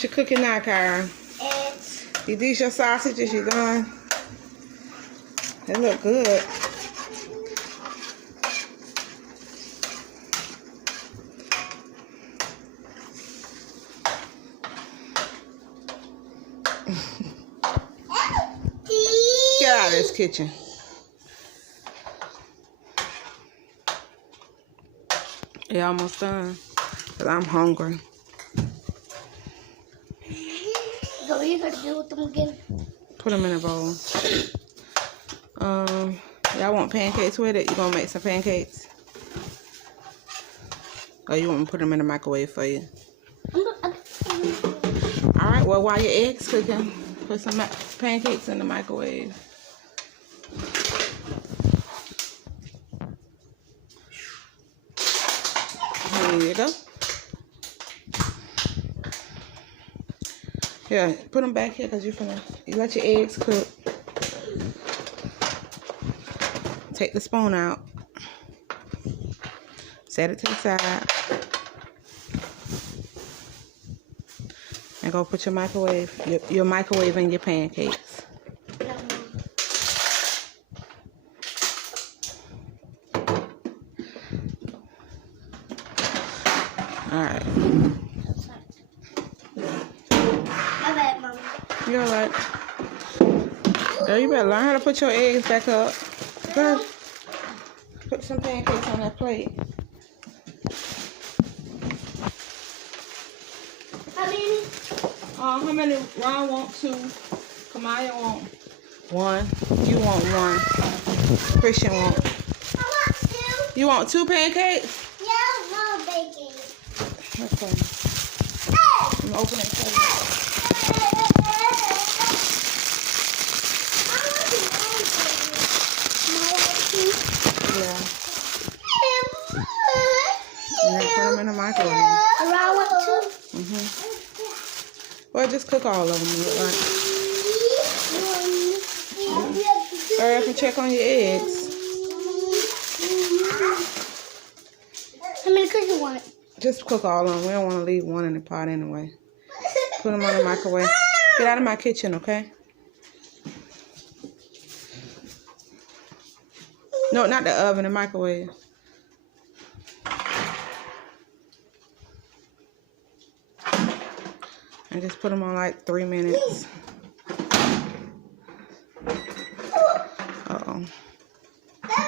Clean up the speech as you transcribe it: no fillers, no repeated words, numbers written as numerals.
What you cooking now, Kyra? Eggs. You these your sausages? You done? They look good. Get out of this kitchen. You almost done? Cause I'm hungry. So what you gonna do with them again? Put them in a bowl. Y'all want pancakes with it? You gonna make some pancakes? Or you want me to put them in the microwave for you? Alright, well while your eggs cooking, put some pancakes in the microwave. There you go. Yeah, put them back here because you let your eggs cook. Take the spoon out. Set it to the side. And go put your microwave, your microwave in your pancakes. Alright. My bad, Mom. You're alright. Girl, you better learn how to put your eggs back up. Girl, put some pancakes on that plate. How many? Ron want 2. Kamaya want 1. You want 1. Christian want. I want 2. You want 2 pancakes? Yeah, no baking. Okay. I'm gonna open it for you. Yeah. And then put them in the microwave. I want 2. Well, just cook all of them. Hurry up and check on your eggs. How many cookies you want? Just cook all of them. We don't want to leave one in the pot anyway. Put them on the microwave. Get out of my kitchen, okay? No, not the oven, the microwave. And just put them on like 3 minutes.